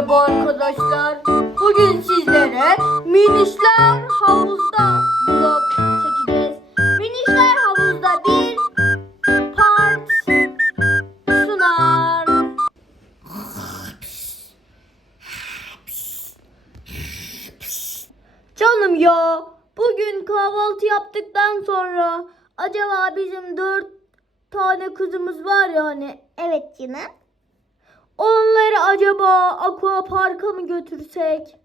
Merhaba arkadaşlar. Bugün sizlere Minişler Havuzda vlog çekeceğiz. Minişler Havuzda bir part sunar. Canım ya, bugün kahvaltı yaptıktan sonra acaba bizim dört tane kızımız var ya hani Evet canım. Onları acaba aqua parka mı götürsek?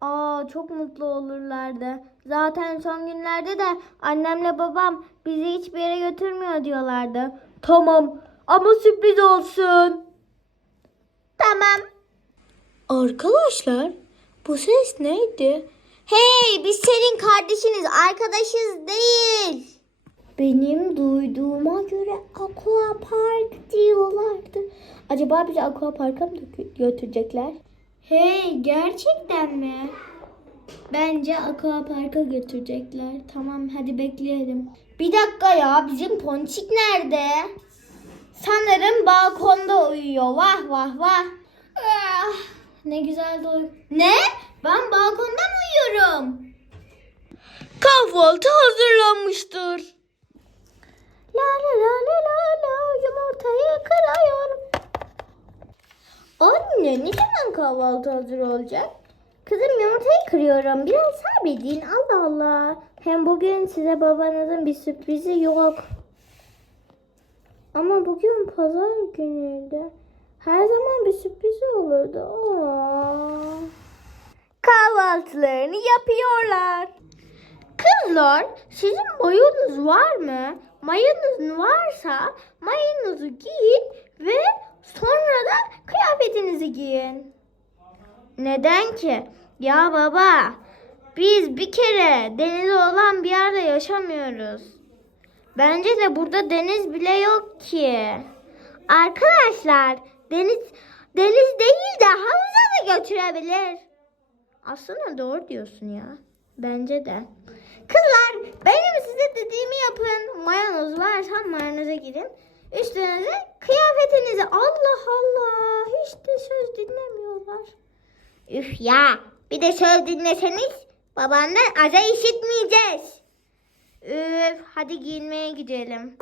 Aa çok mutlu olurlardı. Zaten son günlerde de annemle babam bizi hiçbir yere götürmüyor diyorlardı. Tamam ama sürpriz olsun. Tamam. Arkadaşlar bu ses neydi? Hey biz senin kardeşiniz arkadaşız değil. Benim duyduğuma göre aqua park diyorlardı. Acaba bizi aqua parka mı gö- götürecekler? Hey gerçekten mi? Bence aqua parka götürecekler. Tamam hadi bekleyelim. Bir dakika ya bizim ponçik nerede? Sanırım balkonda uyuyor. Vah vah vah. Ah, ne güzel doy. Ne? Ben balkonda uyuyorum? Kahvaltı hazırlanmıştır. La la la la la la yumurtayı kırıyorum. Anne ne zaman kahvaltı hazır olacak? Kızım yumurtayı kırıyorum. Biraz sabredin. Allah Allah. Hem bugün size babanızın bir sürprizi yok. Ama bugün pazar günüydü. Her zaman bir sürprizi olurdu. Aa. Kahvaltılarını yapıyorlar. Kızlar sizin mayonuz var mı? Mayonuz varsa mayonuzu giyin ve sonra da kıyafetinizi giyin. Neden ki? Ya baba biz bir kere deniz olan bir yerde yaşamıyoruz. Bence de burada deniz bile yok ki. Arkadaşlar deniz deniz değil de havuza da götürebilir. Aslında doğru diyorsun ya. Bence de. Kızlar benim size dediğimi yapın. Mayanız varsa mayanıza girin. Üstünüze kıyafetinizi. Allah Allah. Hiç de söz dinlemiyorlar. Üf ya. Bir de söz dinleseniz babandan aza işitmeyeceğiz. Üf hadi giyinmeye gidelim.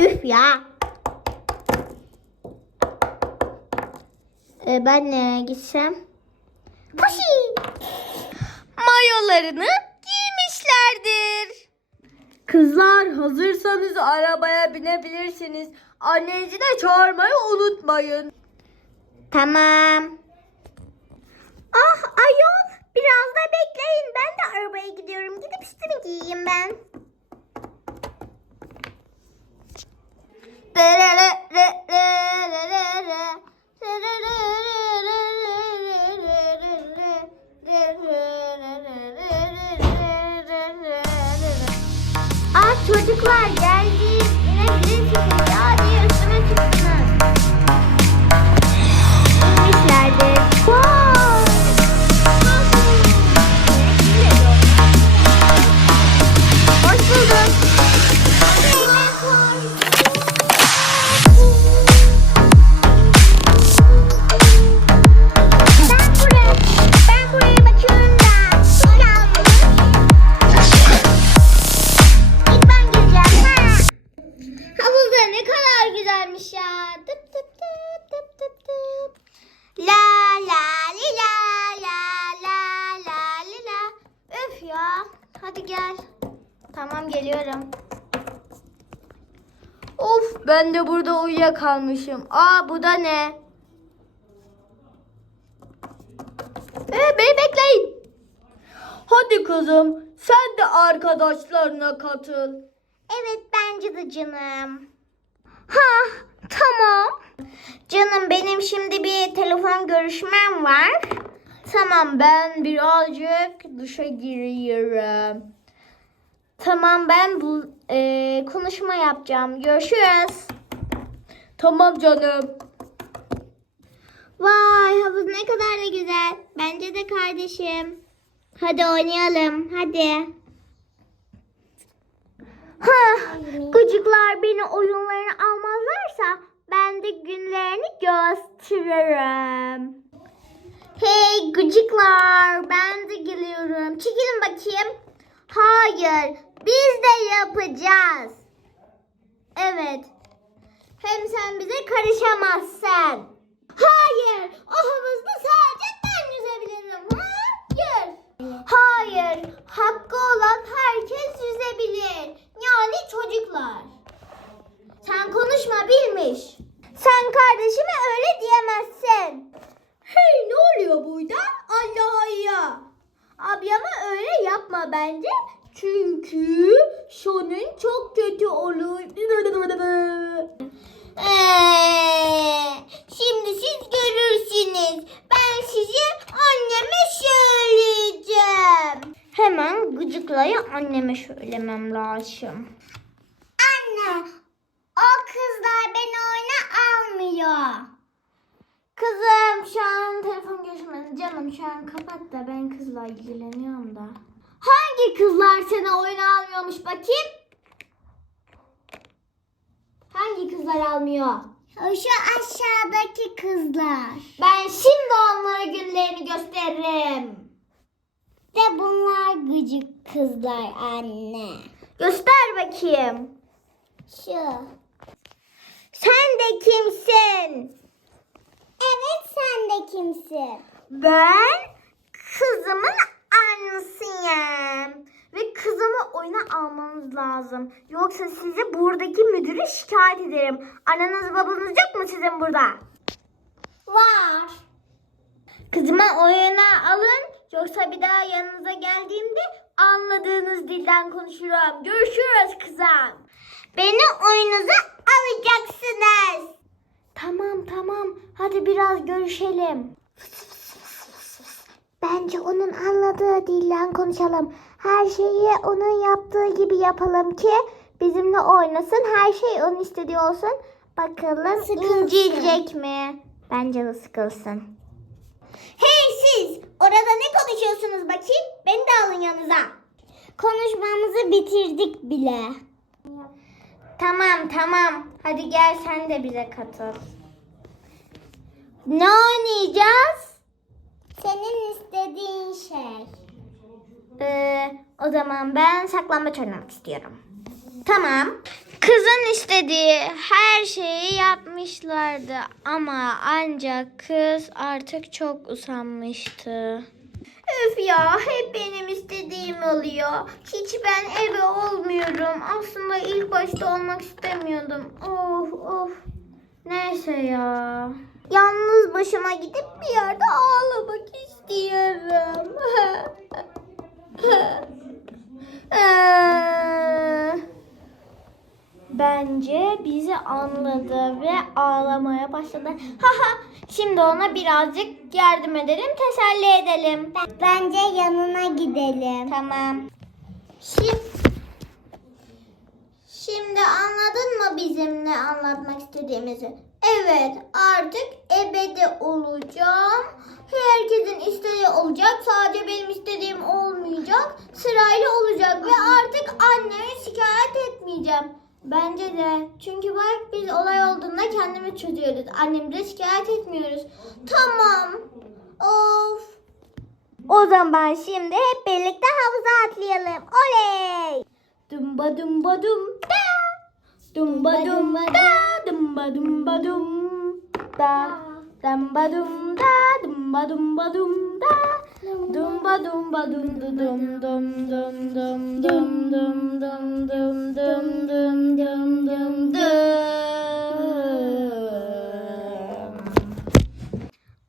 Üf ya. Ee, ben nereye gitsem? Pushi! Mayolarını giymişlerdir. Kızlar hazırsanız arabaya binebilirsiniz. Annenizi de çağırmayı unutmayın. Tamam. Ah ayol biraz da bekleyin. Ben de arabaya gidiyorum. Gidip üstümü giyeyim ben. Ah çocuklar ben de burada uyuyakalmışım. Aa bu da ne? Ee, beni bekleyin. Hadi kızım sen de arkadaşlarına katıl. Evet bence de canım. Ha tamam. Canım benim şimdi bir telefon görüşmem var. Tamam ben birazcık duşa giriyorum. Tamam ben bu e, konuşma yapacağım. Görüşürüz. Tamam canım. Vay havuz ne kadar da güzel. Bence de kardeşim. Hadi oynayalım. Hadi. Ha, gıcıklar beni oyunlarına almazlarsa ben de günlerini gösteririm. Hey gıcıklar ben de geliyorum. Çekilin bakayım. Hayır biz de yapacağız. Evet. Hem sen bize karışamazsın. Hayır o havuzda sadece ben yüzebilirim. Hayır. Hayır hakkı olan herkes yüzebilir. Yani çocuklar. Sen konuşma bilmiş. Sen kardeşime öyle diyemezsin. Hey ne oluyor burada? Allah Allah. Ablama öyle yapma bence. Çünkü sonun çok kötü olur. Ee, şimdi siz görürsünüz. Ben size anneme söyleyeceğim. Hemen gıcıklayı söylemem lazım. Anne, o kızlar beni oyuna almıyor. Kızım şu an telefon görüşmesi canım şu an kapat da ben kızla ilgileniyorum da. Hangi kızlar seni oyuna almıyormuş bakayım? Hangi kızlar almıyor? Şu aşağıdaki kızlar. Ben şimdi onlara günlerini gösteririm. De bunlar gıcık kızlar anne. Göster bakayım. Şu. Sen de kimsin? Evet sen de kimsin? Ben kızımın annesiyim. Ve kızımı oyuna almanız lazım. Yoksa sizi buradaki müdüre şikayet ederim. Anneniz babanız yok mu sizin burada? Var. Kızımı oyuna alın. Yoksa bir daha yanınıza geldiğimde anladığınız dilden konuşurum. Görüşürüz kızım. Beni oyunuza alacaksınız. Tamam tamam. Hadi biraz görüşelim. Bence onun anladığı dilden konuşalım. Her şeyi onun yaptığı gibi yapalım ki bizimle oynasın. Her şey onun istediği olsun. Bakalım Sıkılsın. inciyecek mi? Bence de sıkılsın. Hey siz! Orada ne konuşuyorsunuz bakayım? Beni de alın yanınıza. Konuşmamızı bitirdik bile. Tamam tamam. Hadi gel sen de bize katıl. Ne oynayacağız? Senin istediğin şey. Ee, o zaman ben saklambaç oynamak istiyorum. Tamam. Kızın istediği her şeyi yapmışlardı ama ancak kız artık çok usanmıştı. Öf ya hep benim istediğim oluyor. Hiç ben eve olmuyorum. Aslında ilk başta olmak istemiyordum. Of of. Neyse ya. Yalnız başıma gidip bir yerde ağlamak istiyorum. Ee, Bence bizi anladı ve ağlamaya başladı. Haha, şimdi ona birazcık yardım edelim, teselli edelim. Bence yanına gidelim. Tamam. Şimdi, şimdi anladın mı bizim ne anlatmak istediğimizi? Evet artık ebede olacağım. Herkesin istediği olacak. Sadece benim istediğim olmayacak. Sırayla olacak ve artık annemi şikayet etmeyeceğim. Bence de. Çünkü bak biz olay olduğunda kendimiz çözüyoruz. Annemize şikayet etmiyoruz. Tamam. Of. O zaman şimdi hep birlikte havuza atlayalım. Oley! Dumba dumba dum da. Dumba dum da. Dumba dumba dum da. Dumba dum da. Dumba dumba dum da. Dumba dumba dum du dum dum dum dum dum dum dum dum dum dum dum dum dum.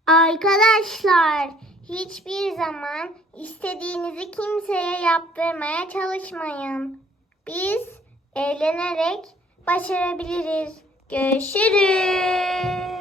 Arkadaşlar hiçbir zaman istediğinizi kimseye yaptırmaya çalışmayın. Biz eğlenerek başarabiliriz. Görüşürüz.